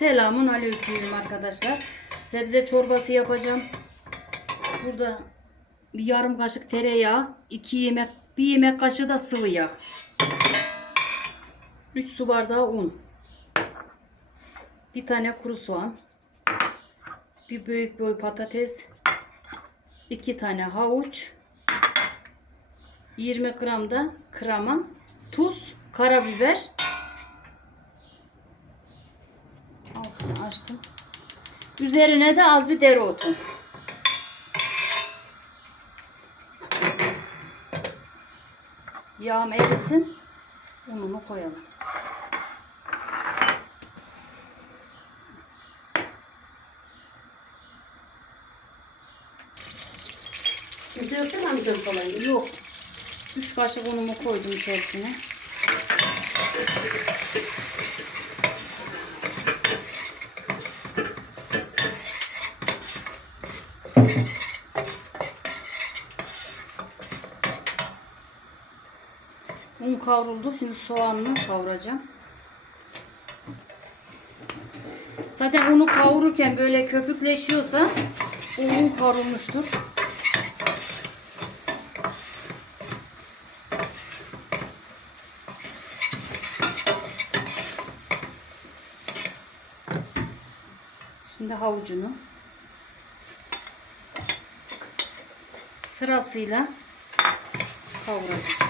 Selamun aleyküm arkadaşlar. Sebze çorbası yapacağım. Burada bir yarım kaşık tereyağı, 2 yemek, bir yemek kaşığı da sıvı yağ. 3 su bardağı un. Bir tane kuru soğan. Bir büyük boy patates. 2 tane havuç. 20 gram da krema, tuz, karabiber. Altını açtım. Üzerine de az bir dereotu. Yağım erisin. Ununu koyalım. Kimse yok değil mi amcam falan? Yok. 3 kaşık unumu koydum içerisine. Un kavruldu. Şimdi soğanını kavuracağım. Zaten unu kavururken böyle köpükleşiyorsa o un kavrulmuştur. Şimdi havucunu sırasıyla kavuracağım.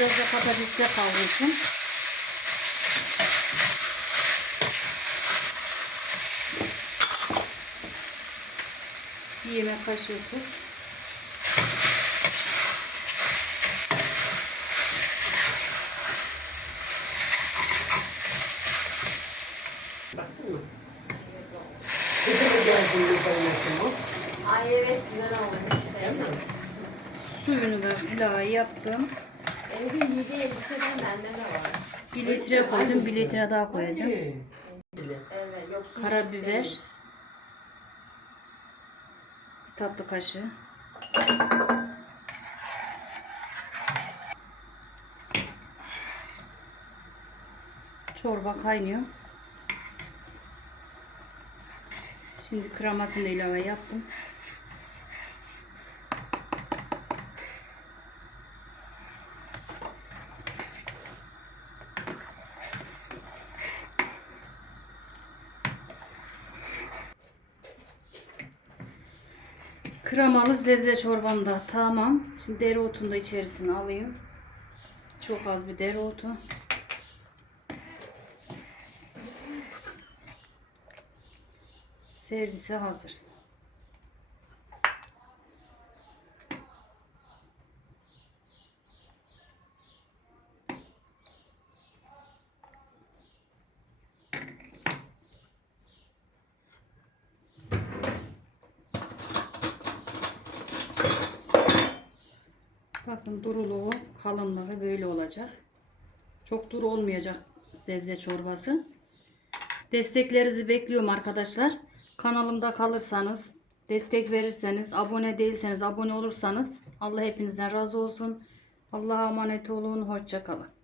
Biraz da patatesle kavrulsun. Bir yemek kaşığı tuz. Ay evet güzel olmuş. Değil mi? Suyunu da ilave yaptım. Evin yedi elbiseden bende de var. Bir litre koydum. Bir litre daha koyacağım. Evet Karabiber. Bir tatlı kaşığı. Çorba kaynıyor. Şimdi kremasını ilave yaptım. Kremalı sebze çorbam da tamam. Şimdi dereotunu da içerisine alayım. Çok az bir dereotu. Servise hazır. Bakın duruluğu, kalınlığı böyle olacak. Çok duru olmayacak sebze çorbası. Desteklerinizi bekliyorum arkadaşlar. Kanalımda kalırsanız, destek verirseniz, abone değilseniz, abone olursanız Allah hepinizden razı olsun. Allah'a emanet olun. Hoşça kalın.